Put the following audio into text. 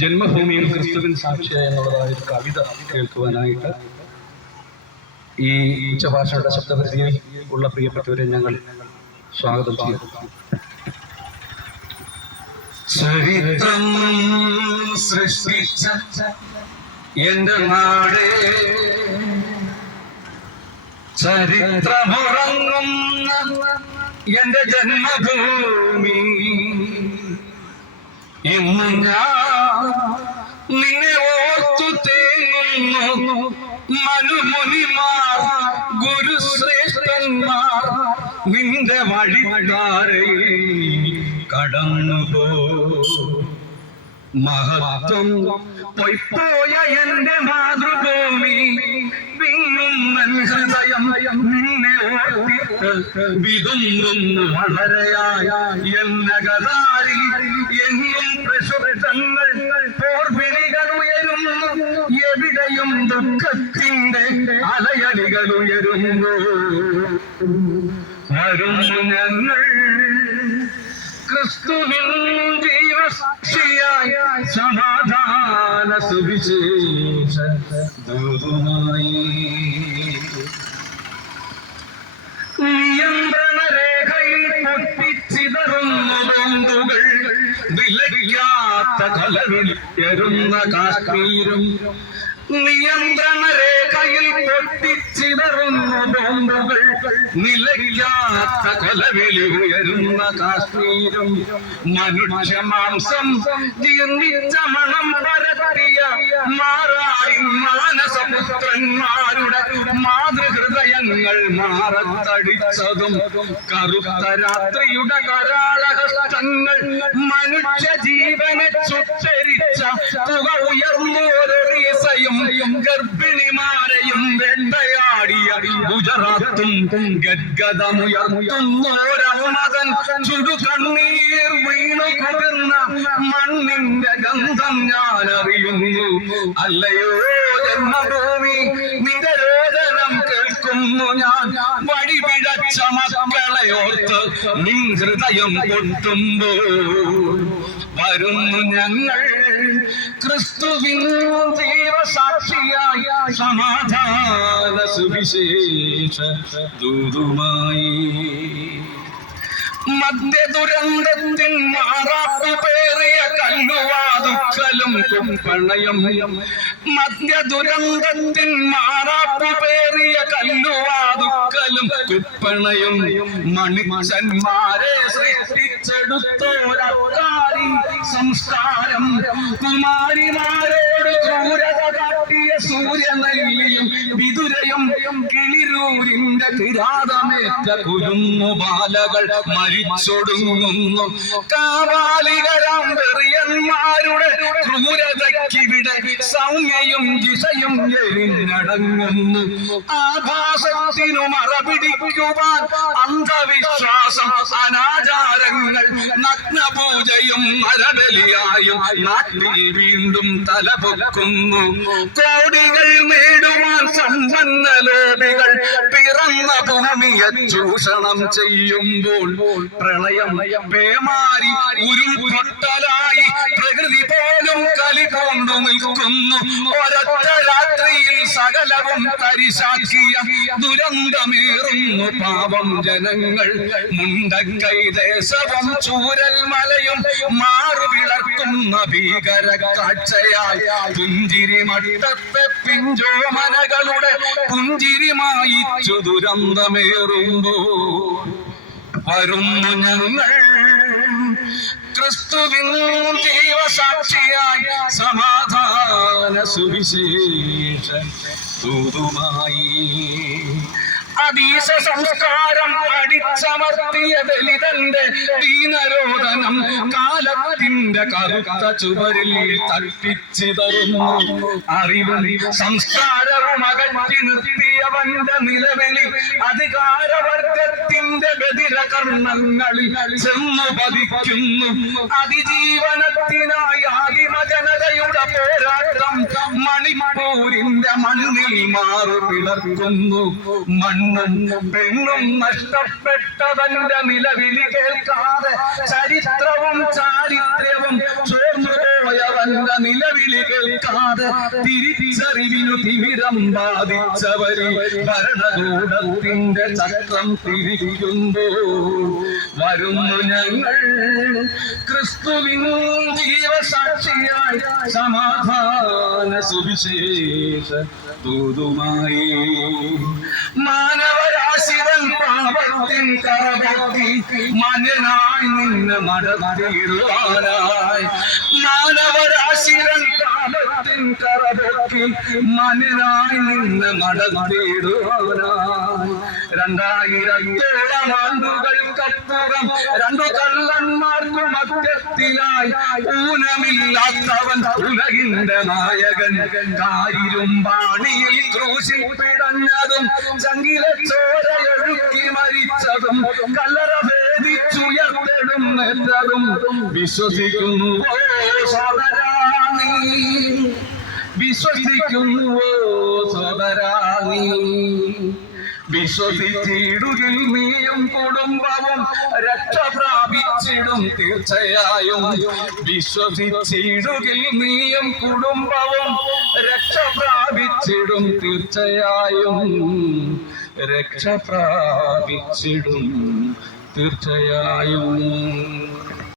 ജന്മഭൂമിയിൽ ക്രിസ്തുവിൻ സാക്ഷിയ എന്നുള്ളതായ ഒരു കവിത കേൾക്കുവാനായിട്ട് ഈ ഉച്ചഭാഷയുടെ ശബ്ദപരിധിയിൽ ഉള്ള പ്രിയപ്പെട്ടവരെ ഞങ്ങൾ സ്വാഗതം ചെയ്യുന്നു. ചരിത്രം സൃഷ്ടിച്ച എന്റെ നാടേ, ചരിത്രമുറങ്ങുന്ന എന്റെ ജന്മഭൂമി, ഇന്ന് ഞാൻ നിന്നെ ഓർത്തു തേങ്ങുന്നു. മനുമുനിമാർ ഗുരുശ്രേഷ്ഠന്മാർ നിന്റെ വഴിതാരയിൽ കടന്നുപോ. മഹത്വം പൊയ്പോയ എന്റെ മാതൃഭൂമി, ഹൃദയം നിന്നെ ഓർത്തിട്ട് വിതുമ്പുന്നു വളരെയായ എന്നകതാരി. എങ്ങും പ്രശുദ്ധങ്ങൾ പോർവിളികൾ ഉയരുന്നു, എവിടെയും ദുഃഖത്തിന്റെ അലയടികൾ ഉയരുന്നു. വരുന്നു ഞങ്ങൾ ക്രിസ്തുവിൻ ജീവസാക്ഷിയായ സമാധാന സുവിശേഷ ദൂതുമായി. നിയന്ത്രണ രേഖയിൽ പൊട്ടിച്ചിതറുന്നു ബോംബുകൾ, വിലയ്ക്കാത്ത കലവിളിയരുന്ന കാശ്മീരും. നിയന്ത്രണ രേഖയിൽ പൊട്ടിച്ചിതറുന്ന ബോംബുകൾ, നിലയ്ക്കാത്ത കൊലവിളി ഉയരുന്ന കാശ്മീരും. മനുഷ്യ മാംസം ജീർണിച്ച മണം പരത്തിയ മാറായി മാനസപുത്രന്മാരുടെ മാതൃഹൃദയങ്ങൾ മാറത്തടിച്ചതും കറുത്ത രാത്രിയുടെ കരാളഹസ്തങ്ങൾ മനുഷ്യ ജീവനെ ചുട്ടരിച്ച പുക ഉയർന്നോരീസയും ഗർഭിണിമാരെയും വേട്ടയാടിയ ഗുജറാത്തും ഗദ്ഗതമുയർത്തുന്നോരമകൻ ചുടുകണ്ണീർ വീണു കുതിർന്ന മണ്ണിന്റെ ഗന്ധം ഞാൻ അറിയുന്നു. അല്ലയോ ജന്മഭൂമി, നിന്റെ രോദനം കേൾക്കുന്നു ഞാൻ. വഴിപിഴച്ച മക്കളെ ഓർത്ത് നിൻ ഹൃദയം പൊട്ടുമ്പോൾ വരുന്നു ഞങ്ങൾ ക്രിസ്തുവിൻ ജീവസാക്ഷിയായ സമാധാന സുവിശേഷ ദൂതുമായി. മദ്യദുരന്തത്തിൻ മാറാപ്പു പേറിയ കല്ലുവാതുക്കലും കുപ്പണയും. മദ്യദുരന്തത്തിൻ മാറാപ്പു പേറിയ കല്ലുവാതുക്കലും കുപ്പണയും. മണിച്ചന്മാരെ സൃഷ്ടിച്ചെടുത്തോരക്കാരി സംസ്കാരം, കുമാരിമാരോട് ക്രൂരത കാട്ടിയ സൂര്യനെല്ലിയും വിതുരയും. കിളിരൂരിന്റെ കിരാതമേറ്റ കുരുന്നു ബാലകൾ മരിച്ചൊടുങ്ങുന്നു. കാവാലികരാം വെറിയന്മാരുടെ ക്രൂരതയ്ക്കിവിടെ സൗമ്യയും ദിശയും എരിഞ്ഞടങ്ങുന്നു. ആഭാസത്തിനു മറപിടിക്കുവാൻ അന്ധവിശ്വാസം, അനാചാരങ്ങൾ, നഗ്നപൂജയും മരബലിയായും നാട്ടിൽ വീണ്ടും തലപൊക്കുന്നു. കോടികൾ നേടുവാൻ സമ്പന്ന ലോബികൾ പിറന്ന ഭൂമിയെ ചൂഷണം ചെയ്യുമ്പോൾ പ്രളയം പേമാരി ഉരുൾപൊട്ടലായി പ്രകൃതി പോലും കലി കൊണ്ടു നിൽക്കുന്നു. ഒരൊറ്റ രാത്രിയിൽ സകലവും തരിശാക്കിയ ദുരന്തമേറുന്നു പാവം ജനങ്ങൾ. മുണ്ടക്കൈ ദേശവും ചൂരൽമലയും മാറുവിളർക്കുന്ന ഭീകര കാഴ്ചയായി പുഞ്ചിരി മട്ടത്തെ പിഞ്ചോമനകളുടെ പുഞ്ചിരിമായിച്ചു ദുരന്തമേറുമ്പോൾ വരുന്നു ഞങ്ങൾ ക്രിസ്തുവിൻ ജീവസാക്ഷിയായ സമാധാന സുവിശേഷ ദൂതുമായി. അതീശ സംസ്കാരം അടിച്ചമർത്തിയ ദലിതന്റെ ദീനരോധനം കാലത്തിന്റെ കറുത്ത ചുവരിൽ തട്ടിച്ചിതറുന്നു. അറിവും സംസ്കാരവും അകറ്റി നിർത്തിയവന്റെ നിലവിളി അധികാരവർഗത്തിന്റെ ബദിരകർണങ്ങളിൽ ചെന്നു പതിക്കുന്നു. അതിജീവനത്തിനായി ആദിമ ജനതയുടെ പോരാട്ടം മണിപ്പൂരിന്റെ മണ്ണിൽ മാറു പിളർക്കുന്നു. മണ്ണും പെണ്ണും നഷ്ടപ്പെട്ടവന്റെ നിലവിളി കേൾക്കാതെ ചരിത്രവും ചാരിത്രവും ചോർന്നുപോയവന്റെ നിലവിളി കേൾക്കാതെ തിരിച്ചറിവിനു തിമിരം ബാധിച്ചവര് ഭരണകൂടത്തിന്റെ ചക്രം തിരിക്കുമ്പോൾ വരുന്നു ഞങ്ങൾ ക്രിസ്തുവിൻ ജീവസാക്ഷിയായി സമാധാന സുവിശേഷ ദൂതുമായി. മാനവരാശിതൻ പാപത്തിൻ കറപറ്റി മാന്യനായി നിന്ന് മടങ്ങിടുവാനായി. മാനവരാശിതൻ പാപത്തിൻ കറപറ്റി മാന്യനായി നിന്ന് മടങ്ങിടുവാനായി. 2000 ആണ്ടുകൾക്കപ്പുറം രണ്ടു കള്ളന്മാർക്കു മധ്യത്തിലായി ഊനമില്ലാത്തവൻ ഉലകിന്റെ നായകൻ. കാരിരുമ്പാണിയിൽ ക്രൂശിൽ പിടഞ്ഞതും ചങ്കിലെ ചോരയൊഴുക്കി മരിച്ചതും കല്ലറ ഭേദിച്ചുയർത്തെഴുന്നേറ്റതും വിശ്വസിക്കുന്നുവോ സോദരാ നീ? വിശ്വസിക്കുന്നുവോ സോദരാ നീ? വിശ്വസിച്ചിടുകിൽ നീയും കുടുംബവും രക്ഷ പ്രാപിച്ചിടും തീർച്ചയായും. വിശ്വസിച്ചിടുകിൽ നീയും കുടുംബവും രക്ഷ പ്രാപിച്ചിടും തീർച്ചയായും. രക്ഷ പ്രാപിച്ചിടും തീർച്ചയായും.